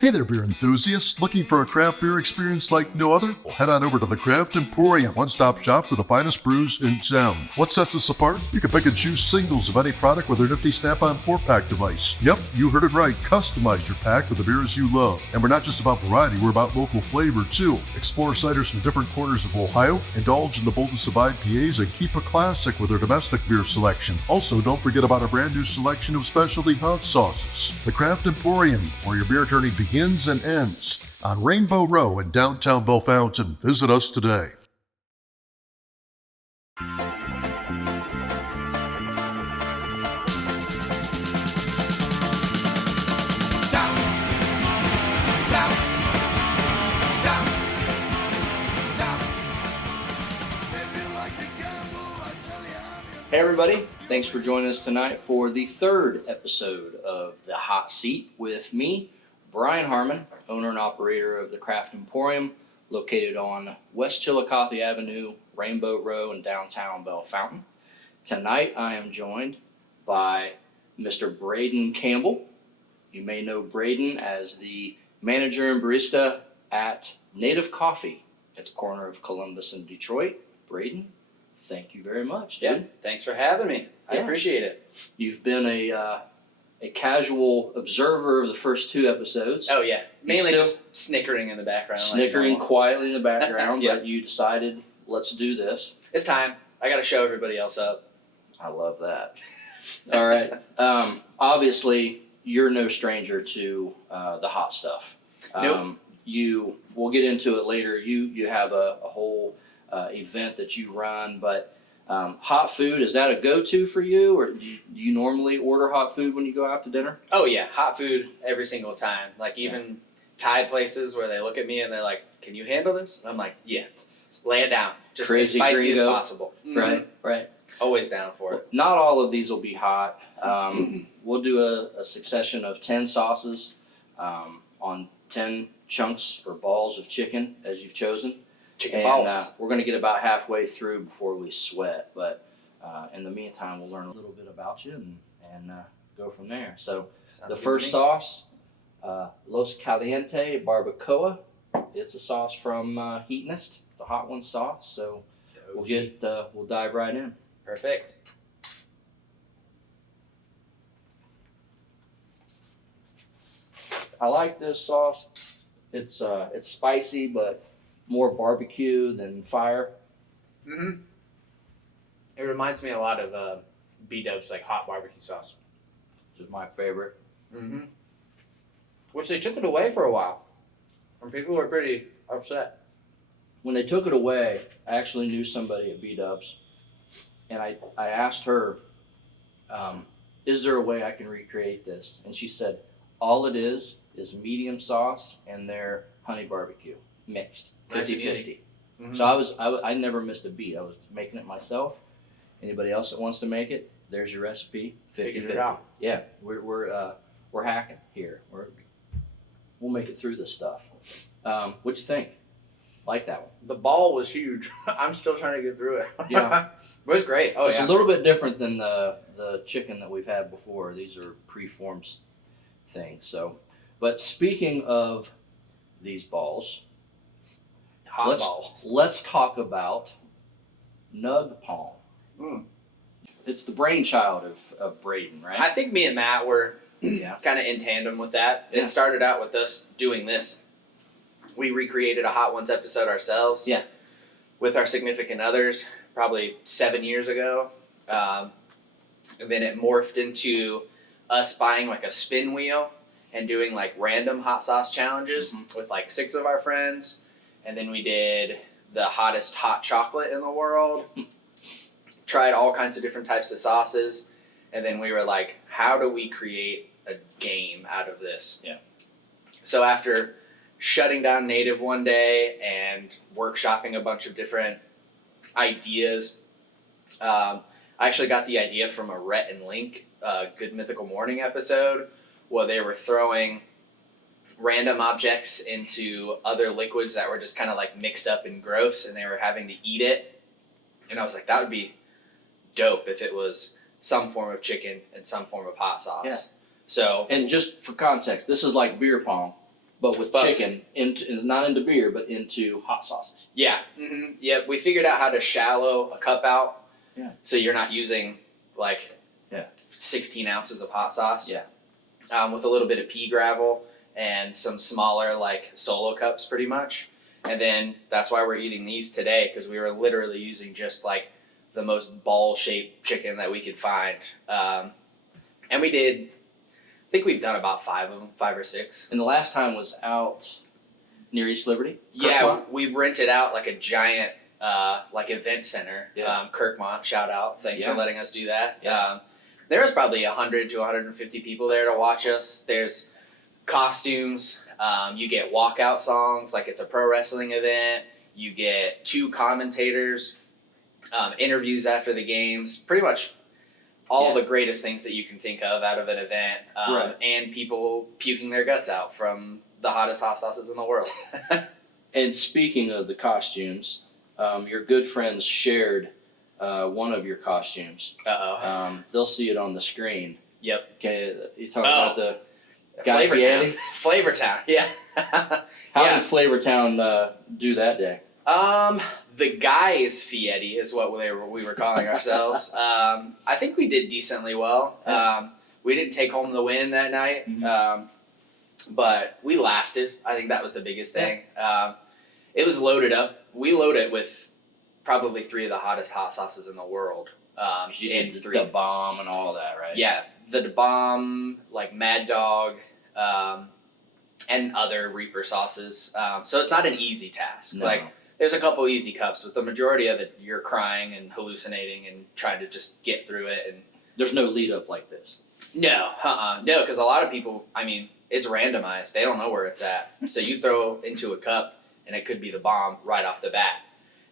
Hey there, beer enthusiasts. Looking for a craft beer experience like no other? Well, head on over to the Craft Emporium, one-stop shop for the finest brews in town. What sets us apart? You can pick and choose singles of any product with their nifty snap-on 4-pack device. Yep, you heard it right. Customize your pack with the beers you love. And we're not just about variety, we're about local flavor, too. Explore ciders from different corners of Ohio, indulge in the boldness of IPAs, and keep it classic with their domestic beer selection. Also, don't forget about our brand new selection of specialty hot sauces. The Craft Emporium, where your beer journey begins and ends, on Rainbow Row in downtown Bellefontaine. Visit us today. Hey everybody, thanks for joining us tonight for the third episode of The Hot Seat with me, Brian Harmon, owner and operator of the Craft Emporium, located on West Chillicothe Avenue, Rainbow Row in downtown Bellefontaine. Tonight I am joined by Mr. Braydon Campbell. You may know Braydon as the manager and barista at Native Coffee at the corner of Columbus and Detroit. Braydon, thank you very much, dude. Yeah, thanks for having me. I appreciate it. You've been a casual observer of the first two episodes. Oh yeah, mainly just snickering in the background. Snickering quietly in the background, Yeah. but you decided, let's do this. It's time. I got to show everybody else up. I love that. All right. Obviously, you're no stranger to the hot stuff. Nope. We'll get into it later. You have a whole event that you run, but hot food, is that a go-to for you, or do you normally order hot food when you go out to dinner? Oh yeah, hot food every single time. Like even Thai places where they look at me and they're like, "Can you handle this?" And I'm like, "Yeah, lay it down, just Crazy as spicy gringo. as possible." Right, right. Always down for it. Not all of these will be hot. We'll do a succession of 10 sauces on 10 chunks or balls of chicken, as you've chosen. Chicken And balls. we're going to get about halfway through before we sweat. But in the meantime, we'll learn a little bit about you and go from there. So Sounds the good first to me. sauce, Los Caliente Barbacoa. It's a sauce from Heatonist. It's a hot one sauce. So we'll dive right in. Perfect. I like this sauce. It's spicy, but more barbecue than fire. Mm-hmm. It reminds me a lot of B-Dub's like hot barbecue sauce. Which is my favorite. Mm-hmm. Which they took it away for a while, and people were pretty upset. When they took it away, I actually knew somebody at B-Dub's, and I asked her, is there a way I can recreate this? And she said, all it is medium sauce and their honey barbecue mixed, Nice and 50-50. easy. Mm-hmm. So I never missed a beat. I was making it myself. Anybody else that wants to make it, there's your recipe, 50-50. Figured it out. Yeah, we're hacking here. We'll make it through this stuff. What you think? Like that one? The ball was huge. I'm still trying to get through it. Yeah. It was great. Oh, It's yeah. a little bit different than the chicken that we've had before. These are preformed things. So, but speaking of these balls, Hot balls. let's talk about Nug Palm. Mm. It's the brainchild of Braydon, right? I think me and Matt were Yeah. kind of in tandem with that. Yeah. It started out with us doing this. We recreated a Hot Ones episode ourselves. Yeah. With our significant others, probably 7 years ago. And then it morphed into us buying like a spin wheel and doing like random hot sauce challenges with like 6 of our friends. And then we did the hottest hot chocolate in the world. Tried all kinds of different types of sauces. And then we were like, how do we create a game out of this? Yeah. So after shutting down Native one day and workshopping a bunch of different ideas, I actually got the idea from a Rhett and Link Good Mythical Morning episode where they were throwing random objects into other liquids that were just kind of like mixed up and gross, and they were having to eat it. And I was like, that would be dope if it was some form of chicken and some form of hot sauce. Yeah. So, And just for context, this is like beer pong, but with chicken, not into beer, but into hot sauces. Yeah. Yeah. We figured out how to shallow a cup out. Yeah. So you're not using like 16 ounces of hot sauce. Yeah. With a little bit of pea gravel and some smaller like solo cups pretty much. And then that's why we're eating these today, because we were literally using just like the most ball-shaped chicken that we could find. And we did, I think we've done about 5 of them, 5 or 6. And the last time was out near East Liberty? Yeah, Kirkmont? we rented out like a giant like event center. Yeah. Kirkmont, shout out. Thanks for letting us do that. Yes. There was probably 100 to 150 people there to watch us. There's costumes. You get walkout songs like it's a pro wrestling event. You get 2 commentators, interviews after the games, pretty much all the greatest things that you can think of out of an event, and people puking their guts out from the hottest hot sauces in the world. And speaking of the costumes, your good friends shared one of your costumes. They'll see it on the screen. Yep. Okay, you talking about the Guy Flavortown. Fieri? Flavortown, yeah. How did Flavortown do that day? The guys Fieri is what we were calling ourselves. I think we did decently well. We didn't take home the win that night, but we lasted. I think that was the biggest thing. It was loaded up. We loaded it with probably 3 of the hottest hot sauces in the world. The bomb and all that, right? Yeah, the bomb, like Mad Dog, and other Reaper sauces. So it's not an easy task. No. Like, there's a couple easy cups, but the majority of it, you're crying and hallucinating and trying to just get through it. And there's no lead up like this. no, because a lot of people, I mean, it's randomized. They don't know where it's at. So you throw into a cup, and it could be the bomb right off the bat.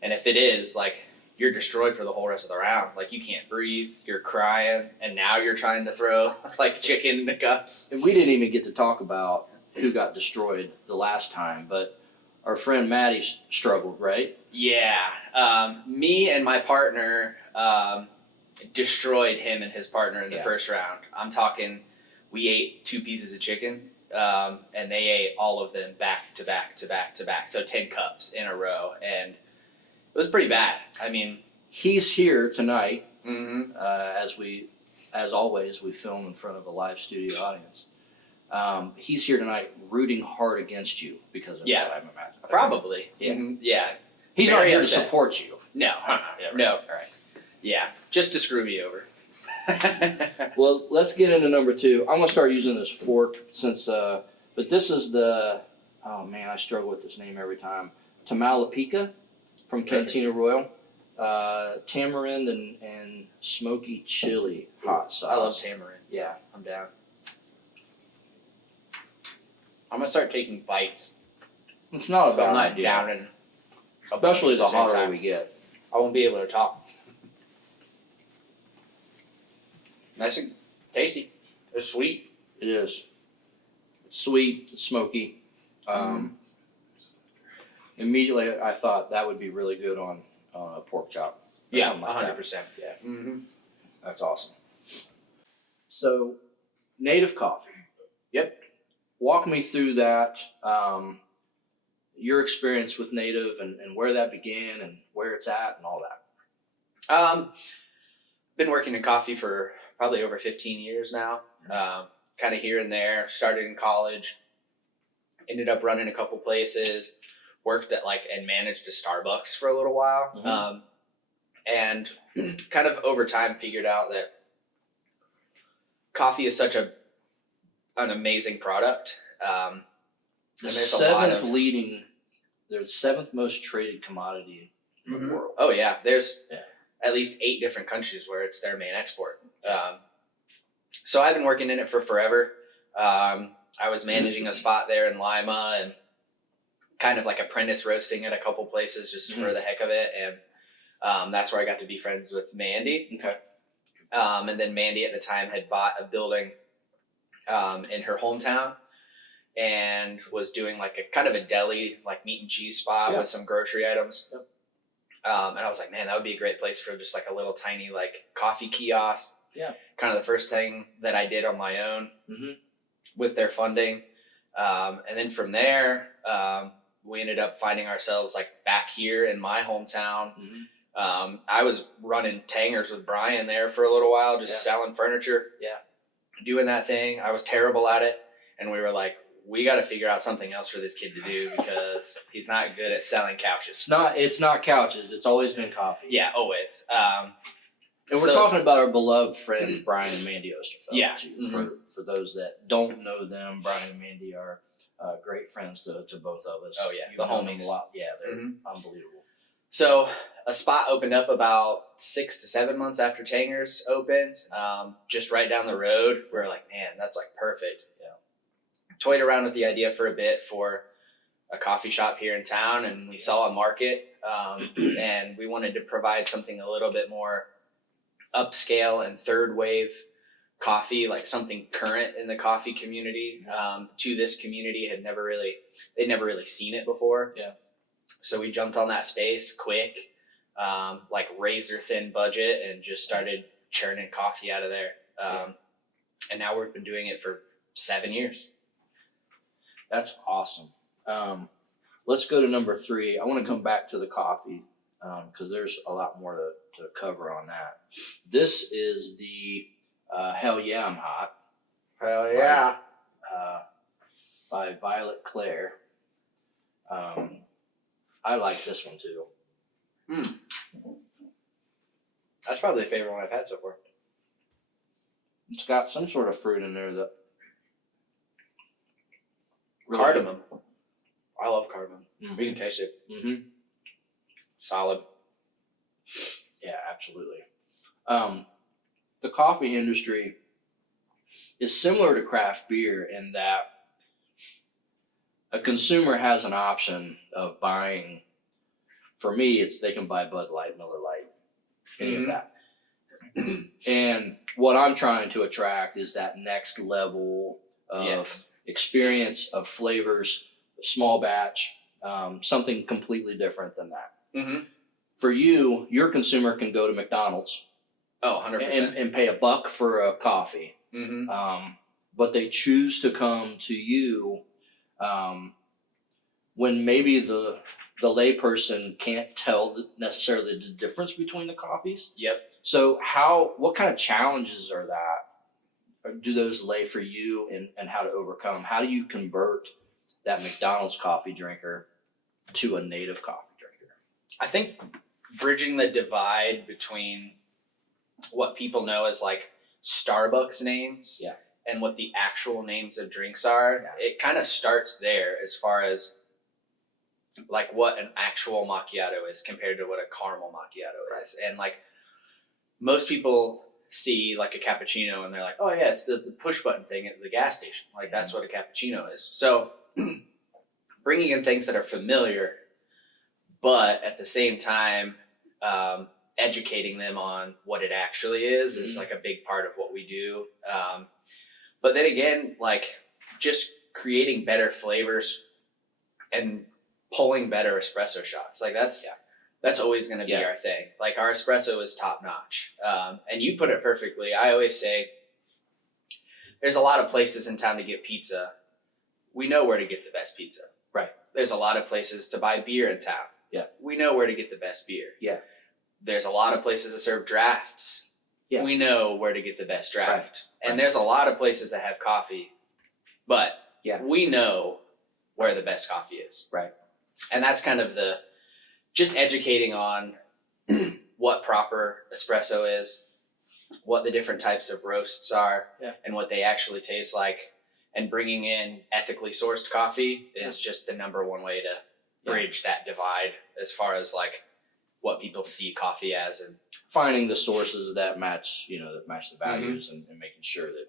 And if it is, like, you're destroyed for the whole rest of the round. Like, you can't breathe, you're crying, and now you're trying to throw, like, chicken into cups. And we didn't even get to talk about who got destroyed the last time, but our friend Maddie struggled, right? Yeah. Me and my partner destroyed him and his partner in the first round. I'm talking, we ate 2 pieces of chicken, and they ate all of them back to back to back to back. So 10 cups in a row, and it was pretty bad. I mean, he's here tonight. As always, we film in front of a live studio audience. He's here tonight rooting hard against you because of that, I imagine. Probably. Yeah. Yeah. He's Very not here upset. to support you. No. Yeah, right. No. All right. Yeah. Just to screw me over. Well, let's get into number 2. I'm gonna start using this fork since, but this is the, oh man, I struggle with this name every time. Tamalapika from Cantina Royal. Tamarind and smoky chili hot sauce. I love tamarind. So Yeah. I'm down. I'm gonna start taking bites. It's not a So I'm bad not idea. downing. a bunch Especially at the same hotter time. we get. I won't be able to talk. Nice and tasty. It's sweet. It is. It's sweet, it's smoky. Immediately I thought that would be really good on a pork chop. Or something like that. 100%. Yeah. Mm-hmm. That's awesome. So, Native Coffee. Yep. Walk me through that, your experience with Native and where that began and where it's at and all that. Been working in coffee for probably over 15 years now. Kind of here and there. Started in college. Ended up running a couple places. Worked at and managed a Starbucks for a little while. Mhm. And kind of over time figured out that coffee is such an amazing product. The there's a lot they're the 7th most traded commodity in the world. Oh yeah, there's Yeah. at least 8 different countries where it's their main export. So I've been working in it for forever. I was managing a spot there in Lima and kind of apprentice roasting at a couple places just for the heck of it. And that's where I got to be friends with Mandy. Okay. And then Mandy at the time had bought a building in her hometown and was doing a kind of a deli, meat and cheese spot with some grocery items. Yep. And I was like, man, that would be a great place for just a little tiny coffee kiosk. Yeah. Kind of the first thing that I did on my own with their funding. And then from there, we ended up finding ourselves like back here in my hometown. I was running Tangers with Brian there for a little while, just selling furniture. Doing that thing. I was terrible at it. And we were like, we got to figure out something else for this kid to do because he's not good at selling couches. It's not couches. It's always been coffee. Yeah, always. And we're talking about our beloved friends, Brian and Mandy Osterfeld. Yeah. Too. For those that don't know them, Brian and Mandy are great friends to both of us. Oh, yeah. You've The known them homies. a lot. Yeah, they're unbelievable. So a spot opened up about 6 to 7 months after Tangers opened, just right down the road. We were like, man, that's like perfect. Toyed around with the idea for a bit for a coffee shop here in town, and we saw a market, and we wanted to provide something a little bit more upscale and third wave coffee, like something current in the coffee community. To this community they'd never really seen it before. So we jumped on that space quick, like razor thin budget, and just started churning coffee out of there. And now we've been doing it for 7 years. That's awesome. Let's go to number 3. I want to come back to the coffee because there's a lot more to cover on that. This is the Hell Yeah, I'm Hot. Hell yeah. By Violet Claire. I like this one too. That's probably the favorite one I've had so far. It's got some sort of fruit in there that really Cardamom. I love cardamom. You can taste it. Solid. Yeah, absolutely. The coffee industry is similar to craft beer in that a consumer has an option of buying. For me, they can buy Bud Light, Miller Lite, any of that. And what I'm trying to attract is that next level of experience, of flavors, small batch, something completely different than that. For you, your consumer can go to McDonald's. Oh, 100%. And pay $1 for a coffee. But they choose to come to you when maybe the layperson can't tell necessarily the difference between the coffees. So what kind of challenges are that? Do those lay for you and how to overcome? How do you convert that McDonald's coffee drinker to a native coffee drinker? I think bridging the divide between what people know as like Starbucks names and what the actual names of drinks are, it kind of starts there as far as like what an actual macchiato is compared to what a caramel macchiato is. And like most people see like a cappuccino and they're like, oh yeah, it's the push button thing at the gas station. Like that's what a cappuccino is. So bringing in things that are familiar, but at the same time, educating them on what it actually is like a big part of what we do. But then again, like just creating better flavors and pulling better espresso shots. Like that's always going to be our thing. Like our espresso is top notch. And you put it perfectly. I always say there's a lot of places in town to get pizza. We know where to get the best pizza. There's a lot of places to buy beer in town. We know where to get the best beer. There's a lot of places that serve drafts. We know where to get the best draft. And there's a lot of places that have coffee, but we know where the best coffee is. And that's kind of just educating on what proper espresso is, what the different types of roasts are, and what they actually taste like. And bringing in ethically sourced coffee is just the number one way to bridge that divide as far as like what people see coffee as, and finding the sources that match the values and making sure that,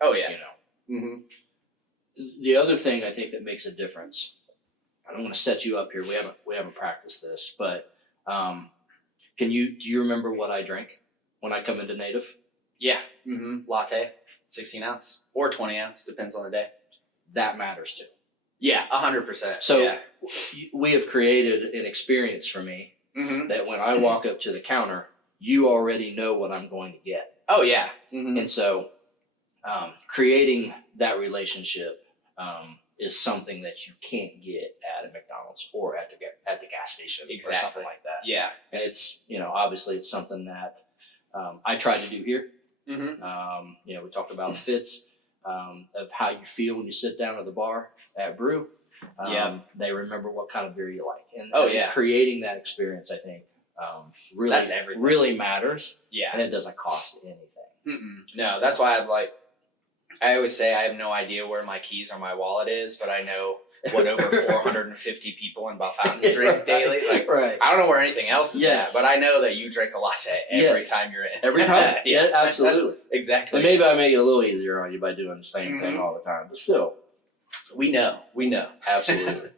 The other thing I think that makes a difference, I don't want to set you up here. We haven't practiced this, but do you remember what I drink when I come into Native? Latte, 16 ounce or 20 ounce, depends on the day. That matters too. 100%. So we have created an experience for me that when I walk up to the counter, you already know what I'm going to get. And so creating that relationship is something that you can't get at a McDonald's or at the gas station or Exactly. something like that. Yeah. And it's, obviously it's something that I tried to do here. Mm-hmm. We talked about fits of how you feel when you sit down at the bar at Brew. They remember what kind of beer you like. And creating that experience, I think, That's everything. really matters. Yeah. And it doesn't cost anything. No, that's why I always say I have no idea where my keys or my wallet is, but I know what over 450 people in Bellefontaine drink daily. Right. I don't know where anything else is Yes. at, but I know that you drink a latte every time you're in. Every time? Yeah. Absolutely. Exactly. And maybe I make it a little easier on you by doing the same thing all the time, but still. We know. Absolutely.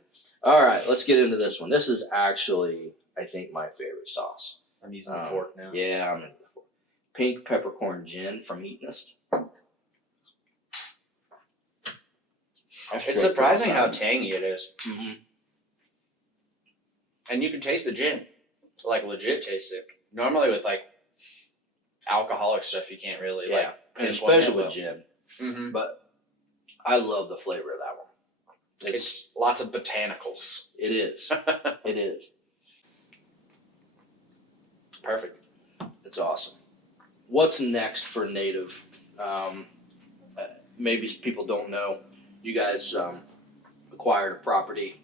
All right, let's get into this one. This is actually, I think, my favorite sauce. I'm using the fork now. Yeah, I'm into the fork. Pink peppercorn gin from Eatonist. It's surprising how tangy it is. Mm-hmm. And you can taste the gin. Legit taste it. Normally with alcoholic stuff you can't really and pinpoint especially it, with gin. Mm-hmm. But I love the flavor of that one. It's lots of botanicals. It is. It is. Perfect. It's awesome. What's next for Native? Maybe people don't know. You guys acquired a property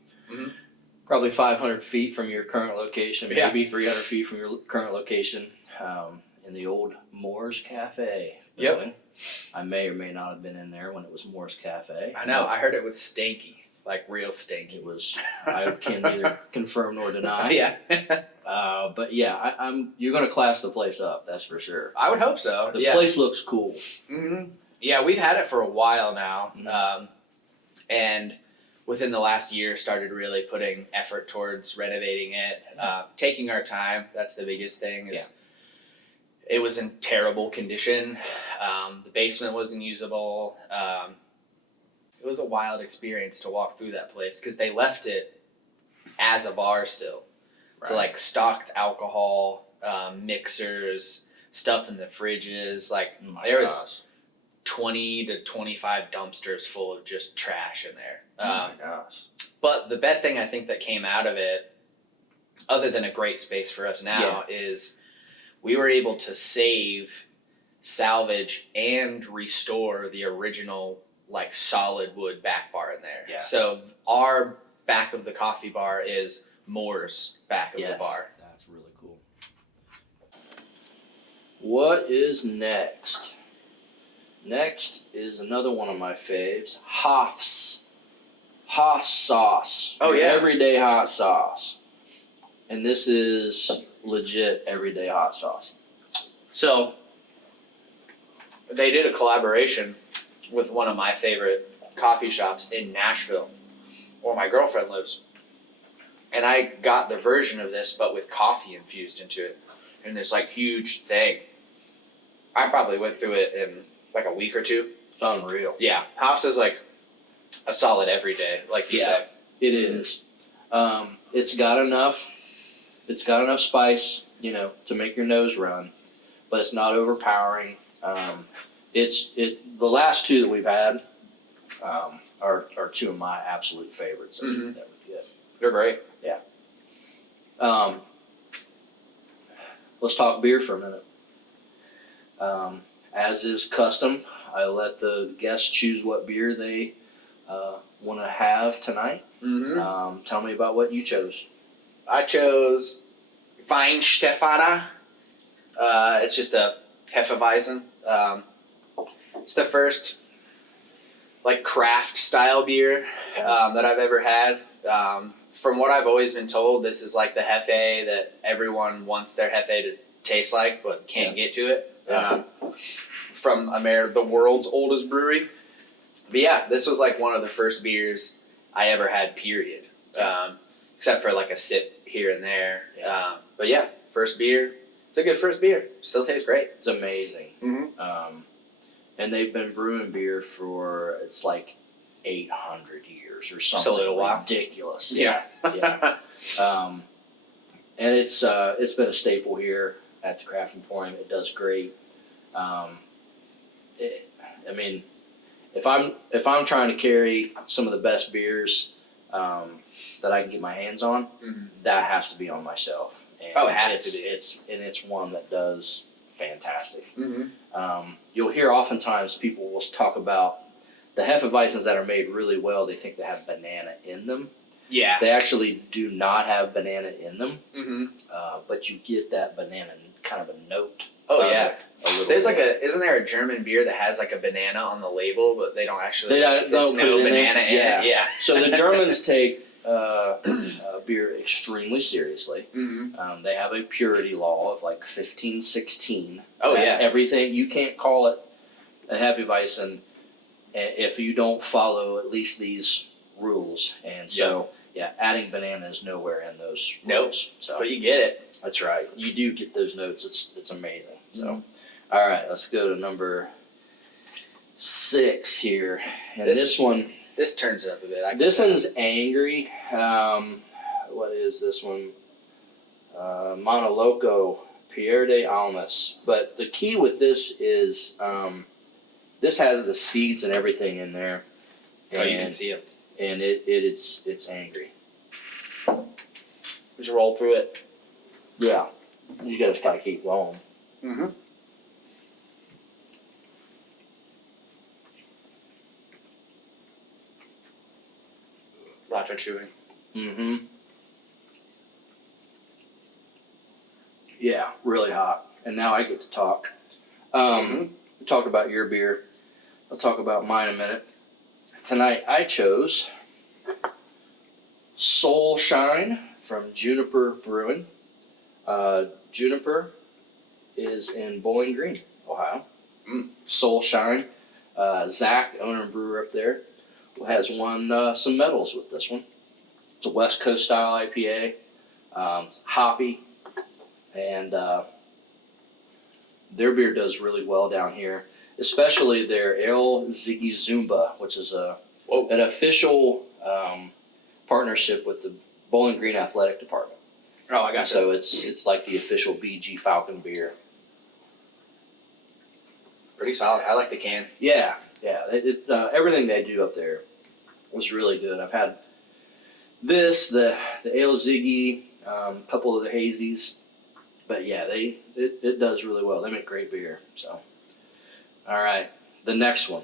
probably 500 feet from your current location, maybe 300 feet from your current location, in the old Moore's Cafe building. I may or may not have been in there when it was Moore's Cafe. I know. I heard it was stanky, real stanky. It was. I can neither confirm nor deny. Yeah. But yeah, you're going to class the place up. That's for sure. I would hope so. The place looks cool. Mm-hmm. Yeah, we've had it for a while now, and within the last year, started really putting effort towards renovating it, taking our time. That's the biggest thing. It was in terrible condition. The basement wasn't usable. It was a wild experience to walk through that place because they left it as a bar still. Right. So stocked alcohol, mixers, stuff in the fridges. There was 20 to 25 dumpsters full of just trash in there. Oh my gosh. But the best thing I think that came out of it, other than a great space for us now, is we were able to save, salvage, and restore the original solid wood back bar in there. Yeah. So our back of the coffee bar is Moore's back of the bar. That's really cool. What is next? Next is another one of my faves, Hoff's. Hoss sauce. Oh, yeah. Everyday hot sauce. And this is legit everyday hot sauce. So they did a collaboration with one of my favorite coffee shops in Nashville, where my girlfriend lives. And I got the version of this, but with coffee infused into it. In this huge thing. I probably went through it in a week or two. Unreal. Yeah. House is a solid everyday, like you said. It is. It's got enough spice, to make your nose run, but it's not overpowering. The last two that we've had are two of my absolute favorites that we get. They're great. Yeah. Let's talk beer for a minute. As is custom, I let the guests choose what beer they want to have tonight. Mm-hmm. Tell me about what you chose. I chose Weinstefana. It's just a Hefeweizen. It's the first craft style beer that I've ever had. From what I've always been told, this is the Hefe that everyone wants their Hefe to taste like, but can't get to it. From the world's oldest brewery. But yeah, this was one of the first beers I ever had, period. Except for a sip here and there. But yeah, first beer. It's a good first beer. Still tastes great. It's amazing. Mm-hmm. And they've been brewing beer for 800 years or something. Just a little while. Ridiculous. Yeah. And it's been a staple here at the Craft Emporium. It does great. if I'm trying to carry some of the best beers that I can get my hands on, that has to be on my shelf. And Oh, it has to be. It's one that does fantastic. Mm-hmm. You'll hear oftentimes people will talk about the Hefeweizens that are made really well. They think they have banana in them. Yeah. They actually do not have banana in them, Mm-hmm. but you get that banana kind of a note. Oh of yeah. it a little There's bit. isn't there a German beer that has like a banana on the label, but they don't actually. They don't there's put no it in there? banana in Yeah. it. Yeah. So the Germans take beer extremely seriously. Mm-hmm. They have a purity law of like 15, 16. Oh yeah. Everything, you can't call it a Hefeweizen if you don't follow at least these rules. And so, yeah, adding banana is nowhere in those rules. So But you get it. that's right. You do get those notes. It's amazing. So, all right, let's go to number 6 here. And this one. This turns it up a bit. This one's angry. What is this one? Monoloco, Pierre de Almas. But the key with this is this has the seeds and everything in there. Oh, you can see them. And it's angry. Just roll through it. Yeah. You gotta kind of keep going. Mm-hmm. Lots of chewing. Mm-hmm. Yeah, really hot. And now I get to talk. We talked about your beer. I'll talk about mine in a minute. Tonight I chose Soul Shine from Juniper Brewing. Juniper is in Bowling Green, Ohio. Soul Shine. Zach, the owner and brewer up there, has won some medals with this one. It's a West Coast style IPA, hoppy, and their beer does really well down here, especially their Ale Ziggy Zumba, which is an official partnership with the Bowling Green Athletic Department. Oh, I got you. So it's like the official BG Falcon beer. Pretty solid. I like the can. Yeah. It's everything they do up there was really good. I've had this, the Ale Ziggy, a couple of the hazies, but yeah, it does really well. They make great beer. So, all right, the next one.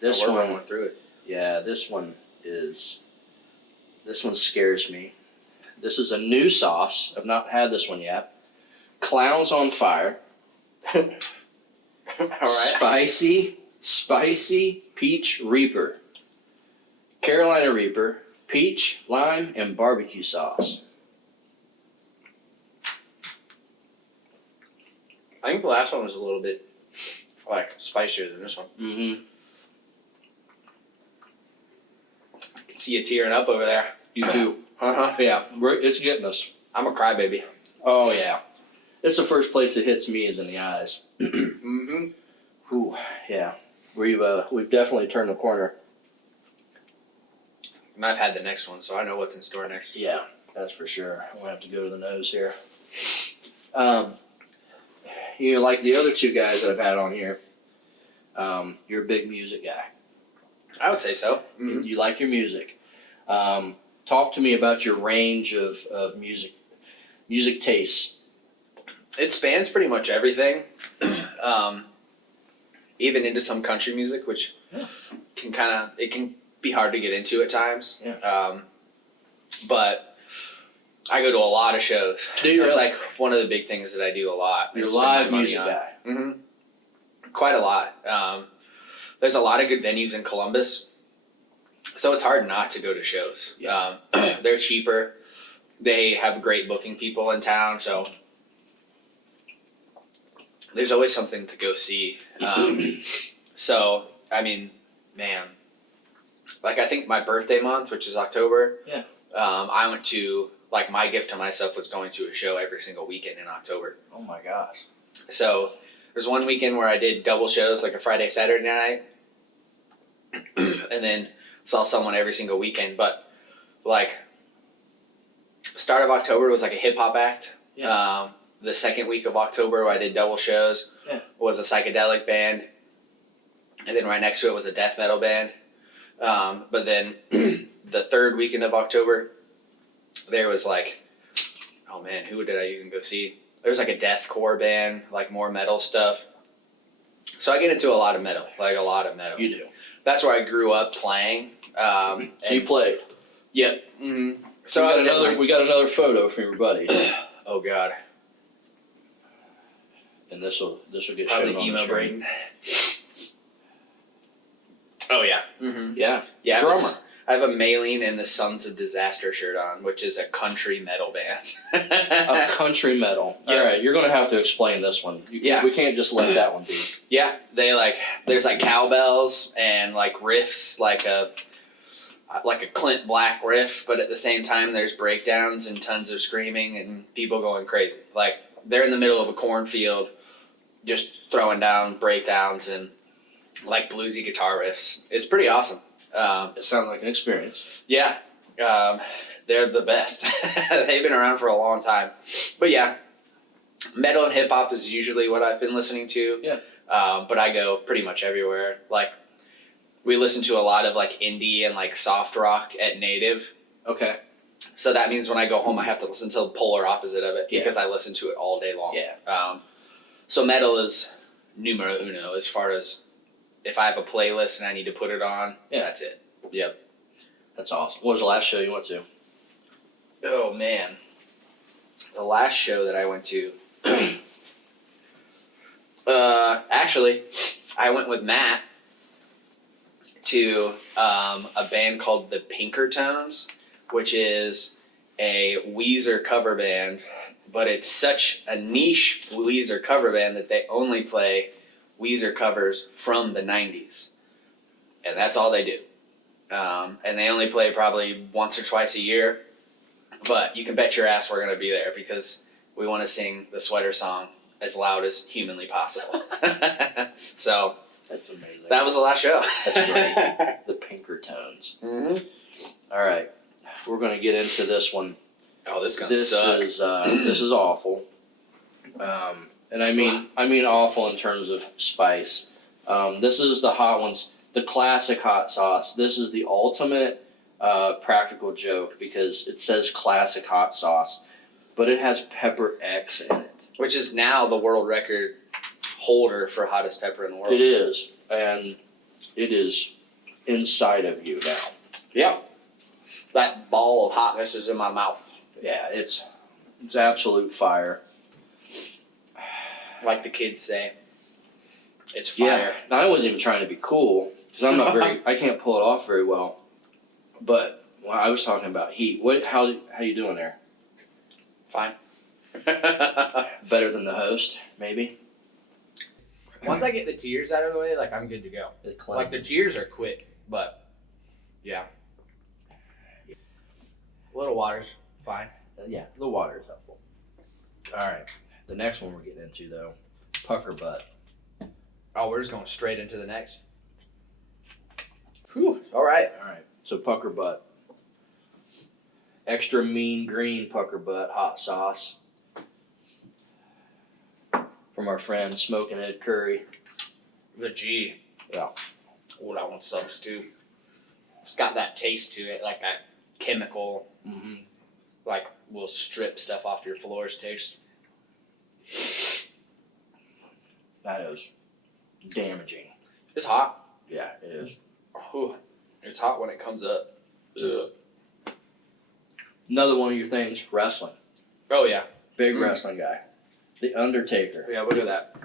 This We're one going through it. Yeah, this one scares me. This is a new sauce. I've not had this one yet. Clowns on Fire. All right. Spicy peach reaper. Carolina Reaper, peach, lime, and barbecue sauce. I think the last one was a little bit like spicier than this one. Mm-hmm. I can see you tearing up over there. You too. Uh-huh. Yeah, it's getting us. I'm a crybaby. Oh yeah, it's the first place that hits me is in the eyes. Mm-hmm. Ooh, yeah, we've definitely turned the corner. And I've had the next one, so I know what's in store next. Yeah, that's for sure. I'm gonna have to go to the nose here. Like the other two guys that I've had on here, you're a big music guy. I would say so. Mm-hmm. You like your music. Talk to me about your range of music tastes. It spans pretty much everything, even into some country music, which can be hard to get into at times. Yeah. But I go to a lot of shows. Do you It's really? like one of the big things that I do a lot. You're a Spend my live money music on. guy. Mm-hmm. Quite a lot. There's a lot of good venues in Columbus, so it's hard not to go to shows. Yeah. They're cheaper. They have great booking people in town, so there's always something to go see. So, I mean, man, like I think my birthday month, which is October, Yeah. I went to, like my gift to myself was going to a show every single weekend in October. Oh my gosh. So there's one weekend where I did double shows, like a Friday, Saturday night, and then saw someone every single weekend. But like, start of October was like a hip hop act. Yeah. The second week of October, I did double shows. Yeah. Was a psychedelic band. and then right next to it was a death metal band. But then the third weekend of October, there was like, oh man, who did I even go see? There was like a deathcore band, like more metal stuff. So I get into a lot of metal, like a lot of metal. You do. That's where I grew up playing. So you played. Yep. Mm-hmm. So So we got another photo from your buddy, oh god, and this will get probably shown on the emo screen. Braydon. Oh yeah. Mm-hmm. Yeah. Yeah. Drummer. I have a Maylene and the Sons of Disaster shirt on, which is a country metal band. A country metal. Yeah. All right, you're gonna have to explain this one. We can't just let that one be. Yeah, they there's like cowbells and like riffs, like a Clint Black riff, but at the same time there's breakdowns and tons of screaming and people going crazy. Like they're in the middle of a cornfield, just throwing down breakdowns and like bluesy guitar riffs. It's pretty awesome. It sounds like an experience. Yeah, they're the best. They've been around for a long time. But yeah, metal and hip hop is usually what I've been listening to. Yeah. But I go pretty much everywhere. Like, we listen to a lot of like indie and like soft rock at Native. Okay. So that means when I go home, I have to listen to the polar opposite of it Yeah. because I listen to it all day long. Yeah. So metal is numero uno as far as if I have a playlist and I need to put it on. Yeah. That's it. Yep. That's awesome. What was the last show you went to? Oh man, the last show that I went to. Actually, I went with Matt to a band called the Pinkertones, which is a Weezer cover band, but it's such a niche Weezer cover band that they only play Weezer covers from the 90s. And that's all they do. And they only play probably once or twice a year. But you can bet your ass we're going to be there because we want to sing the Sweater Song as loud as humanly possible. So That's amazing. that was the last show. That's great. The Pinkertones. Mm-hmm. All right. We're going to get into this one. Oh, this is going to suck. This is awful. And I mean awful in terms of spice. This is the hot ones, the classic hot sauce. This is the ultimate practical joke because it says classic hot sauce, but it has pepper X in it. Which is now the world record holder for hottest pepper in the world. It is, and it is inside of you now. Yep. That ball of hotness is in my mouth. Yeah, it's absolute fire. Like the kids say. It's fire. Yeah, I wasn't even trying to be cool because I'm not I can't pull it off very well. But when I was talking about heat, how you doing there? Fine. Better than the host, maybe? Once I get the tears out of the way, like I'm good to go. Like the tears are quick, but yeah. A little water's fine. Yeah, the water is helpful. All right, the next one we're getting into though, pucker butt. Oh, we're just going straight into the next. Whew. All right. All right, so pucker butt. Extra mean green pucker butt hot sauce from our friend Smoking Ed Curry. The G. Yeah. Oh, that one sucks too. It's got that taste to it, like that chemical, Mm-hmm. like will strip stuff off your floors taste. That is damaging. It's hot. Yeah, it is. Ooh, it's hot when it comes up. Ugh. Another one of your things, wrestling. Oh yeah. Big wrestling guy. The Undertaker. Yeah, look at that.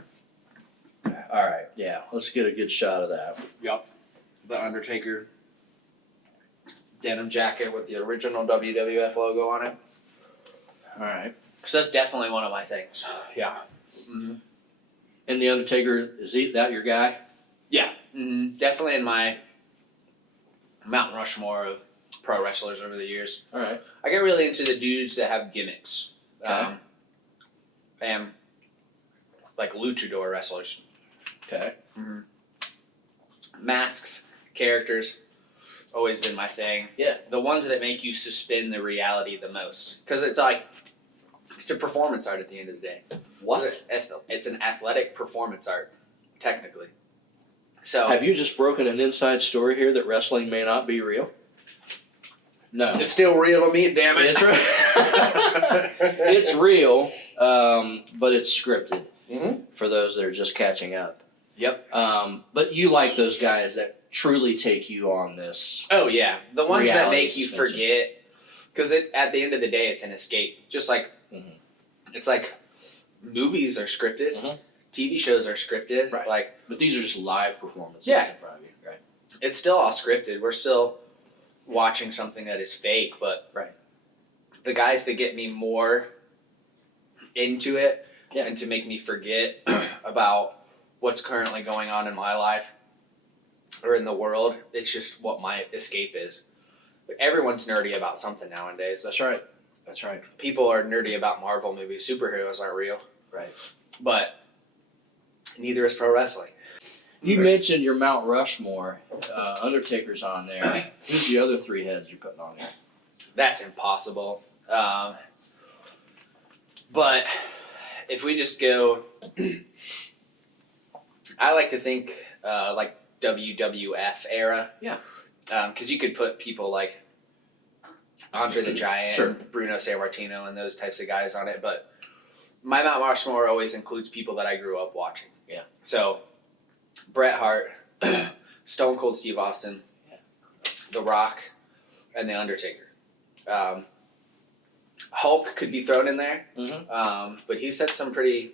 All right, yeah, let's get a good shot of that. Yep. The Undertaker denim jacket with the original WWF logo on it. All right. So that's definitely one of my things. Yeah. Mm-hmm. And the Undertaker, is that your guy? Yeah. Mm-hmm. Definitely in my Mount Rushmore of pro wrestlers over the years. All right. I get really into the dudes that have gimmicks. Okay. And like luchador wrestlers. Okay. Mm-hmm. Masks, characters, always been my thing. Yeah. The ones that make you suspend the reality the most. Because it's like, it's a performance art at the end of the day. What? It's an athletic performance art, technically. So Have you just broken an inside story here that wrestling may not be real? No. it's still real to me, damn it. It's real. It's real, but it's scripted for those that are just catching up. Yep. But you like those guys that truly take you on this. Oh yeah, the ones that Reality make you suspension. forget, because at the end of the day, it's an escape. Just like it's like movies are scripted, TV shows are scripted. Right. Like, But these are just live performances Yeah. in front of you, right? it's still all scripted. We're still watching something that is fake, but Right. the guys that get me more into it Yeah. and to make me forget about what's currently going on in my life or in the world, it's just what my escape is. Everyone's nerdy about something nowadays. That's right. That's right. People are nerdy about Marvel movies. Superheroes aren't real, Right. but neither is pro wrestling. You mentioned your Mount Rushmore. Undertaker's on there. Who's the other three heads you're putting on there? That's impossible. But if we just go, I like to think like WWF era. Yeah. Because you could put people like Andre the Giant, Sure. Bruno Sammartino, and those types of guys on it. But my Mount Rushmore always includes people that I grew up watching. Yeah. So Bret Hart, Stone Cold Steve Austin, The Rock, and The Undertaker. Hulk could be thrown in there, but he said some pretty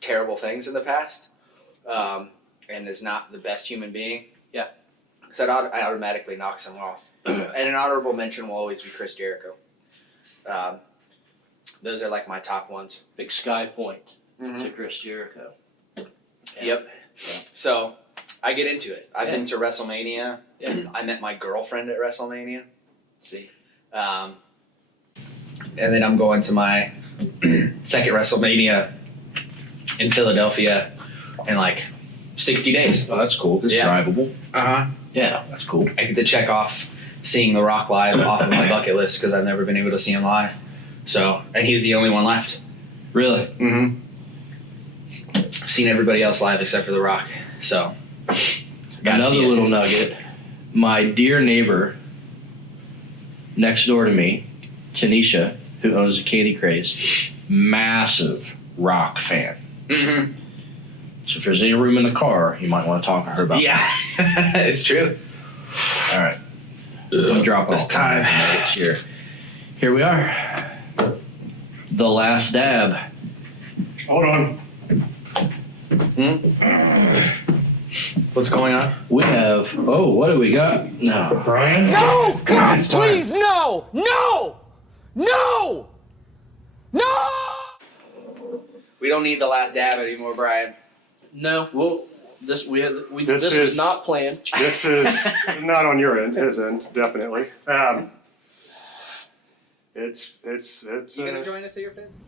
terrible things in the past, and is not the best human being. Yeah. So that automatically knocks him off. And an honorable mention will always be Chris Jericho. Those are like my top ones. Big Sky Point to Chris Jericho. Yeah. Yep. Yeah. So I get into it. I've Yeah. been to WrestleMania. Yeah. I met my girlfriend at WrestleMania. See. And then I'm going to my second WrestleMania in Philadelphia in like 60 days. Oh, that's cool. It's Yeah. drivable. Uh-huh. Yeah, that's cool. I get to check off seeing The Rock live off of my bucket list because I've never been able to see him live. So, and he's the only one left. Really? Mm-hmm. Seen everybody else live except for The Rock. So, Another little nugget. My dear neighbor next door to me, Tanisha, who owns a Candy Craze, massive Rock fan. Mm-hmm. So if there's any room in the car, you might want to talk to her about Yeah, it's true. that. All right. I'm dropping It's all kinds of time. nuggets here. Here we are. The Last Dab. Hold on. What's going on? We have, what do we got? No. Brian? No! God, It's time. please, no! No! No! No! We don't need the last dab anymore, Brian. No, well, this This is is- not planned. This is not on your end, his end, definitely. It's You gonna join us at your fence?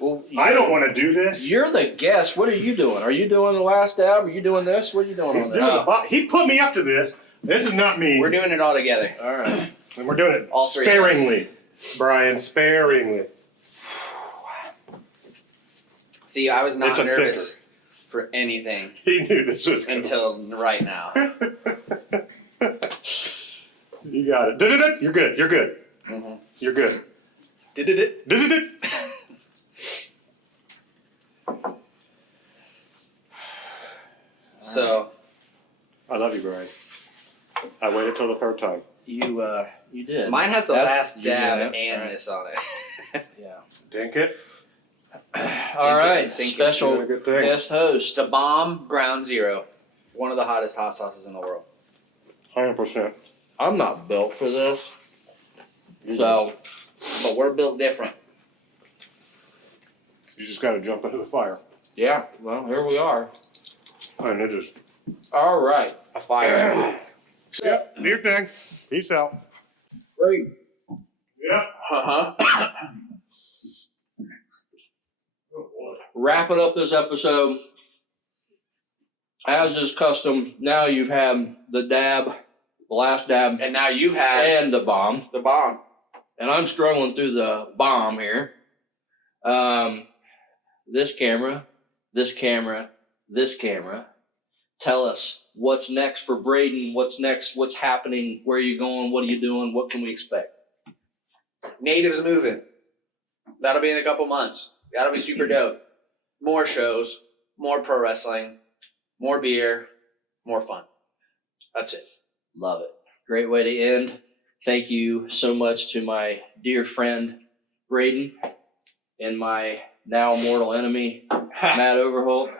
Well, I don't want to do this. You're the guest. What are you doing? Are you doing the Last Dab? Are you doing this? What are you doing He's on doing that? he put me up to this. This is not me. We're doing it all together. All right. And we're doing it All three of us. sparingly, Brian, sparingly. See, I was not It's a nervous for anything He knew this was coming. until right now. You got it. Did it? You're good. You're good. You're good. Did it? Did it? So, I love you, Brian. I waited till the third time. You did. mine has the That- last you did dab that, and right. this on it. Yeah. Dink it. All right. and sink it. Special Doing a good thing. guest host. The Bomb Ground Zero. One of the hottest hot sauces in the world. 100%. I'm not built for this, so But we're built different. You just got to jump into the fire. yeah. Well, here we are. And it is. All right. A fire. Yep. Do your thing. Peace out. Great. Yep. Uh-huh. Wrapping up this episode. As is custom, now you've had the dab, the last dab, And now you've had and the bomb. the bomb. and I'm struggling through the bomb here. This camera, this camera, this camera. Tell us what's next for Braydon. What's next? What's happening? Where are you going? What are you doing? What can we expect? Native's moving. That'll be in a couple months. That'll be super dope. More shows, more pro wrestling, more beer, more fun. That's it. Love it. Great way to end. Thank you so much to my dear friend Braydon and my now mortal enemy Matt Overholt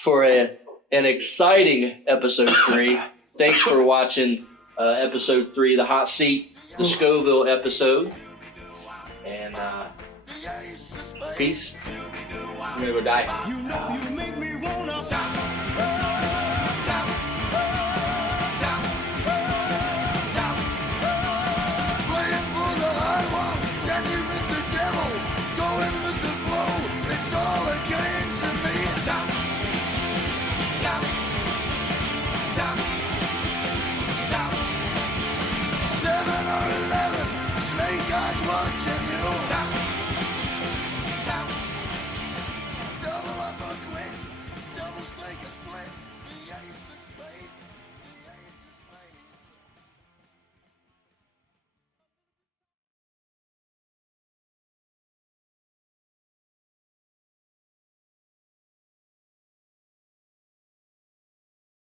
for an exciting episode 3. Thanks for watching episode 3, the hot seat, the Scoville episode. And peace. I'm gonna go die.